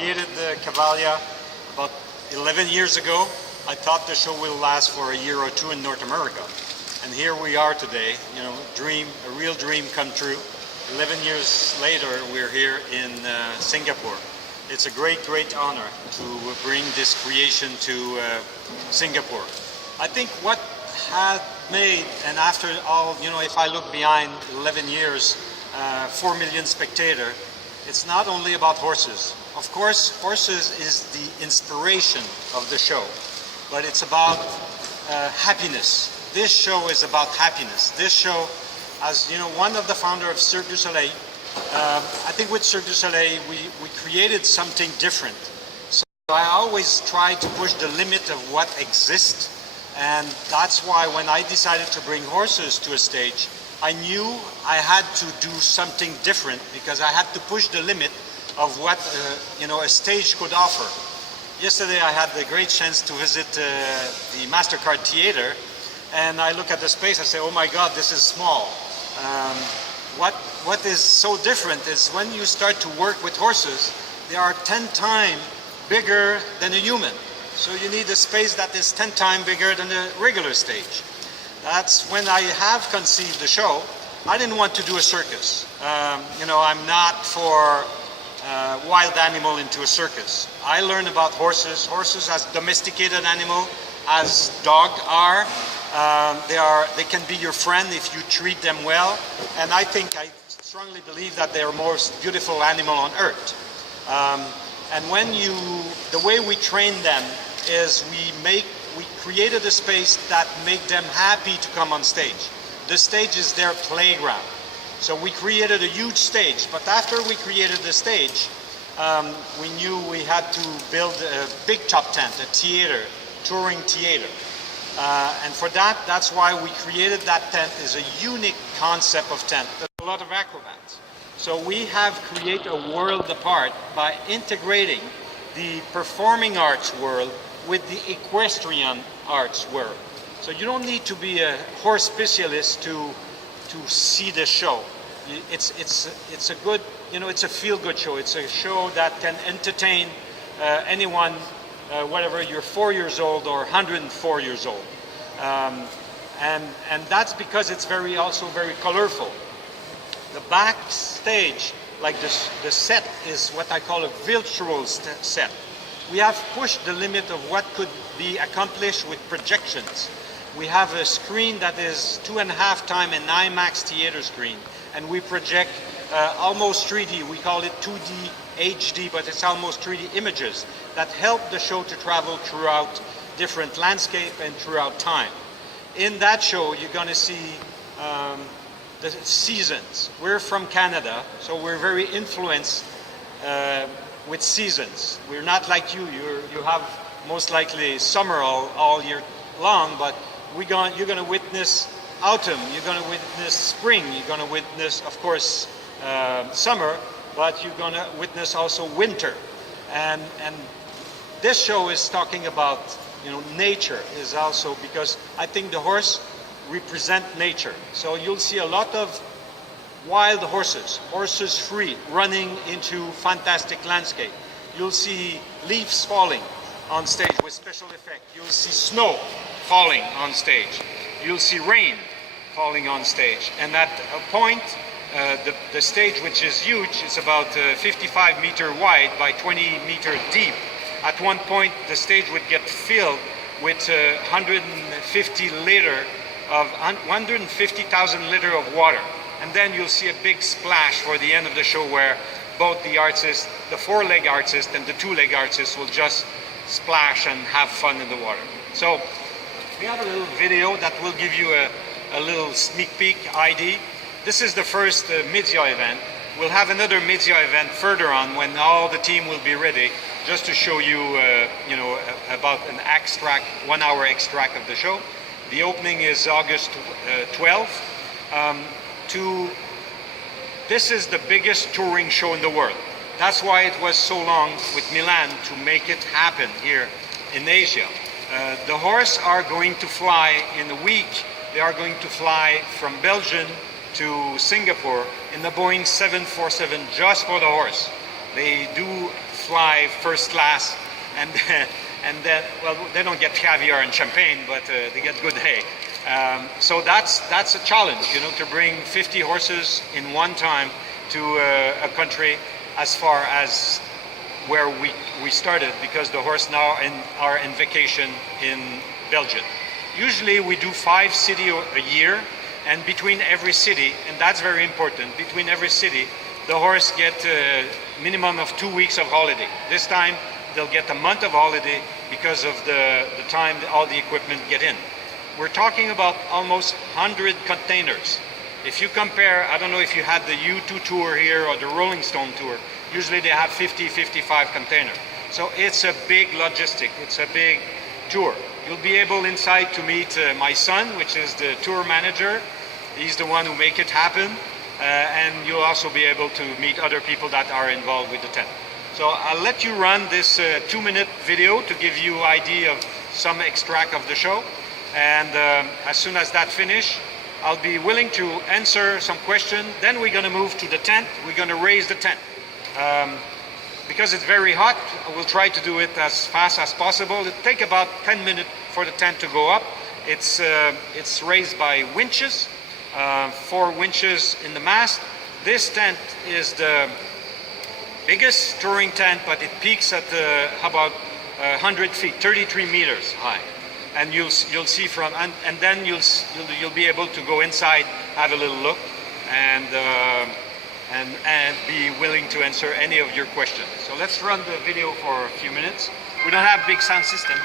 created the Cavalia about 11 years ago. I thought the show will last for a year or two in North America. And here we are today, a real dream come true. 11 years later, we're here in Singapore. It's a great, great honor to bring this creation to Singapore. I think what had made, and after all, if I look behind 11 years, 4 million spectators, it's not only about horses. Of course, horses is the inspiration of the show, but it's about happiness. This show is about happiness. This show, as one of the founders of Cirque du Soleil, I think with Cirque du Soleil, we created something different. So I always try to push the limit of what exists, and that's why when I decided to bring horses to a stage, I knew I had to do something different because I had to push the limit of what a stage could offer. Yesterday I had the great chance to visit the MasterCard Theater, and I look at the space, I say, oh my God, this is small. What is so different is when you start to work with horses, they are 10 times bigger than a human. So you need a space that is 10 times bigger than a regular stage. That's when I have conceived the show. I didn't want to do a circus. I'm not for wild animal into a circus. I learned about horses. Horses as domesticated animal, as dogs are. They can be your friend if you treat them well. And I strongly believe that they're the most beautiful animal on earth. And the way we train them is we created a space that make them happy to come on stage. The stage is their playground. So we created a huge stage, but after we created the stage, we knew we had to build a big top tent, a theater, touring theater. And for that's why we created that tent. Is a unique concept of tent. There's a lot of acrobats. So we have created a world apart by integrating the performing arts world with the equestrian arts world. So you don't need to be a horse specialist to see the show. It's a good, it's a feel-good show. It's a show that can entertain anyone, whether you're 4 years old or 104 years old. And that's because it's also very colorful. The backstage, like the set, is what I call a virtual set. We have pushed the limit of what could be accomplished with projections. We have a screen that is 2.5 times an IMAX theater screen, and we project almost 3D. We call it 2D HD, but it's almost 3D images that help the show to travel throughout different landscape and throughout time. In that show, you're going to see the seasons. We're from Canada, so we're very influenced with seasons. We're not like you. You have most likely summer all year long, but you're going to witness autumn. You're going to witness spring. You're going to witness, of course, summer, but you're going to witness also winter. And this show is talking about nature is also, because I think the horse represent nature. So you'll see a lot of wild horses free, running into fantastic landscape. You'll see leaves falling on stage with special effect. You'll see snow falling on stage. You'll see rain falling on stage. And at a point, the stage, which is huge, is about 55 meter wide by 20 meter deep. At one point, the stage would get filled with 150,000 liter of water. And then you'll see a big splash for the end of the show where both the artists, the 4-leg artist and the 2-leg artist, will just splash and have fun in the water. So we have a little video that will give you a little sneak peek ID. This is the first media event. We'll have another media event further on when all the team will be ready, just to show you, about an extract, 1 hour extract of the show. The opening is August 12th. This is the biggest touring show in the world. That's why it was so long with Milan to make it happen here in Asia. The horse are going to fly in a week. They are going to fly from Belgium to Singapore in the Boeing 747 just for the horse. They do fly first class, and then well, they don't get caviar and champagne, but they get good hay. So that's a challenge, you know, to bring 50 horses in one time to a country as far as where we started, because the horse now are in vacation in Belgium. Usually we do 5 cities a year, and between every city, and that's very important, between every city, the horse get a minimum of 2 weeks of holiday. This time they'll get a month of holiday because of the time all the equipment get in. We're talking about almost 100 containers. If you compare, I don't know if you had the U2 tour here or the Rolling Stone tour, usually they have 50, 55 containers. So it's a big logistic, it's a big tour. You'll be able inside to meet my son, which is the tour manager. He's the one who make it happen. And you'll also be able to meet other people that are involved with the tent. So I'll let you run this 2-minute video to give you idea of some extract of the show. And as soon as that finish, I'll be willing to answer some question. Then we're gonna move to the tent. We're gonna raise the tent. Because it's very hot, we'll try to do it as fast as possible. It'll take about 10 minutes for the tent to go up. It's raised by winches, 4 winches in the mast. This tent is the biggest touring tent, but it peaks at about 100 feet, 33 meters high. And you'll see from, and then you'll be able to go inside, have a little look, and be willing to answer any of your questions. So let's run the video for a few minutes. We don't have big sound system.